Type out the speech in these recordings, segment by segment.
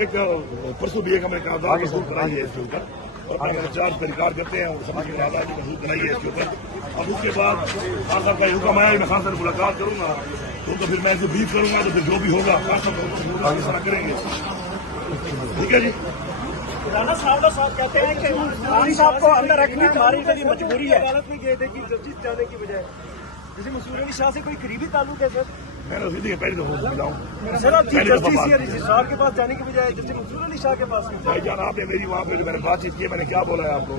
ایک پرسوں بھی ایک ہمیں قرارداد منظور کرائی ہے اس کے اوپر اور اپنا چارج کا ریکارڈ کرتے ہیں اور سب کی قرارداد منظور کرائی ہے اس کے اوپر. اب اس کے بعد خان صاحب کا یہ حکم آیا میں خان صاحب سے ملاقات کروں گا تو پھر میں اسے بریف کروں گا تو پھر جو بھی ہوگا خان صاحب کریں گے. ٹھیک ہے جی. رانا صاحب کہتے ہیں کہ خان صاحب کو اندر رکھنے ہماری کبھی مجبوری ہے. عدالت میں گئے تھے کہ جسٹس جانے کی بجائے جیسے منصور علی شاہ سے کوئی قریبی تعلق ہے سر؟ میں نے اسی پہلی دفعہ ملاؤں سر آپ چیف جسٹس یا رجسٹرار کے پاس جانے کی بجائے جسٹس منصور علی شاہ کے پاس. بھائی جان آپ نے میری وہاں پہ جو میں نے بات چیت کی میں نے کیا بولا ہے آپ کو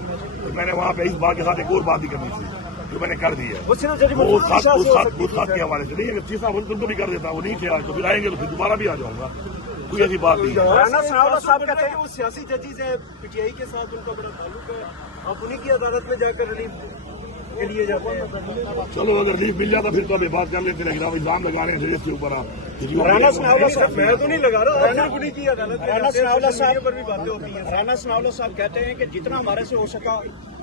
میں نے وہاں پہ اس بات کے ساتھ ایک اور بات بھی کرنی تھی جو میں نے کر دی ہے وہ صرف جج منصور علی شاہ سے ہو سکتی خط کے حوالے سے نہیں. اگر تیسرا تم کو بھی کر دیتا وہ نہیں کیا تو پھر آئیں گے تو پھر دوبارہ بھی آ جاؤں گا. کوئی ایسی بات نہیں. رانا صاحب کہتے ہیں کہ وہ سیاسی ججز ہیں پی ٹی آئی کے ساتھ ان کا بڑا تعلق ہے آپ انہیں کی عدالت میں جا کر ریلیف کے لیے جاتے ہیں. چلو اگر ریلیف مل جاتا پھر تو ابھی بات کر لیتے ہیں لیکن آپ الزام لگا رہے ہیں اس کے اوپر آپ. رانا سناولا صاحب میں تو نہیں لگا رہا انہیں کی عدالت رانا سناولا صاحب پر بھی باتیں ہوتی ہیں. رانا سناولا صاحب کہتے ہیں کہ جتنا ہمارے سے ہو سکا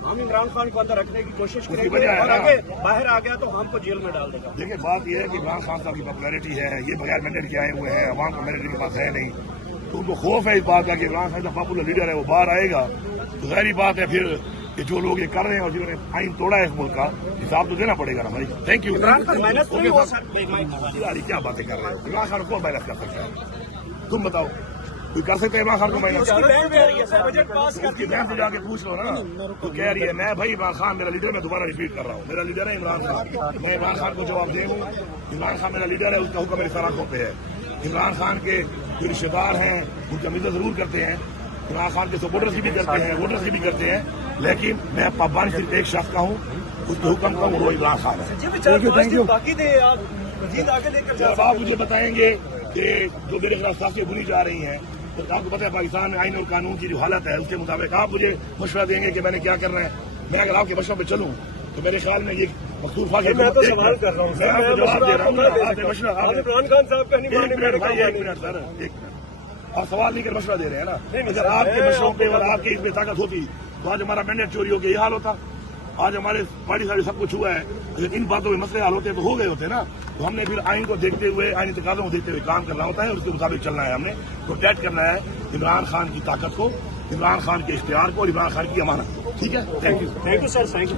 ہم عمران خان کو اندر رکھنے کی کوشش کریں گے اور آگے باہر آ گیا تو ہم کو جیل میں ڈال دے گا. دیکھیں بات یہ ہے کہ عمران خان صاحب کی پاپولیرٹی ہے یہ بغیر مینڈیٹ کے آئے ہوئے ہیں عوام کو مینڈیٹ کے پاس ہے نہیں تو ان کو خوف ہے اس بات کا کہ عمران خان کا پاپولر لیڈر ہے وہ باہر آئے گا تو ظاہری بات ہے پھر کہ جو لوگ یہ کر رہے ہیں اور جنہوں نے آئین توڑا ہے اس ملک کا حساب تو دینا پڑے گا نا بھائی. Thank you. کیا باتیں کر رہے ہیں عمران خان کو محنت کر سکتا ہے تم بتاؤ کوئی کر سکتے ہیں عمران خان کو محنت اس کی بہن سے جا کے پوچھ لو نا تو کہہ رہی ہے میں بھائی عمران خان میرا لیڈر میں دوبارہ ریپیٹ کر رہا ہوں میرا لیڈر ہے عمران خان. میں عمران خان کو جواب دے ہوں عمران خان میرا لیڈر ہے اس کا حکم میری سراخوں پہ ہے. عمران خان کے جو رشتے دار ہیں ان کی عزت ضرور کرتے ہیں عمران خان کے سپورٹرز کی بھی کرتے ہیں ووٹرز کی بھی کرتے ہیں لیکن میں پابند صرف ایک شخص کا ہوں اس کے حکم کا ہوں وہ عمران خان ہے. جب آپ مجھے بتائیں گے کہ جو میرے خلاف سازشیں بنی جا رہی ہیں تو آپ کو پتہ ہے پاکستان میں آئین اور قانون کی جو حالت ہے اس کے مطابق آپ مجھے مشورہ دیں گے کہ میں نے کیا کرنا ہے. میں اگر آپ کے مشورے پہ چلوں تو میرے خیال میں یہ مخصوص میں تو سوال کر رہا ہوں عمران خان صاحب کا نہیں ماننے میں ایک منٹ سر ایک منٹ آپ سوال نہیں کر مشورہ دے رہے ہیں نا. اگر آپ کے مشوروں پہ اور آپ کی اس میں طاقت ہوتی تو آج ہمارا مینڈیٹ چوری ہو کے یہ حال ہوتا. آج ہمارے پارٹی سارے سب کچھ ہوا ہے اگر ان باتوں میں مسئلے حل ہوتے تو ہو گئے ہوتے نا. تو ہم نے پھر آئین کو دیکھتے ہوئے آئینی تقاضوں کو دیکھتے ہوئے کام کرنا ہوتا ہے اور اس کے مطابق چلنا ہے. ہم نے پروٹیکٹ کرنا ہے عمران خان کی طاقت کو عمران خان کے اختیار کو اور عمران خان کی امانت کو. ٹھیک ہے thank you sir thank you.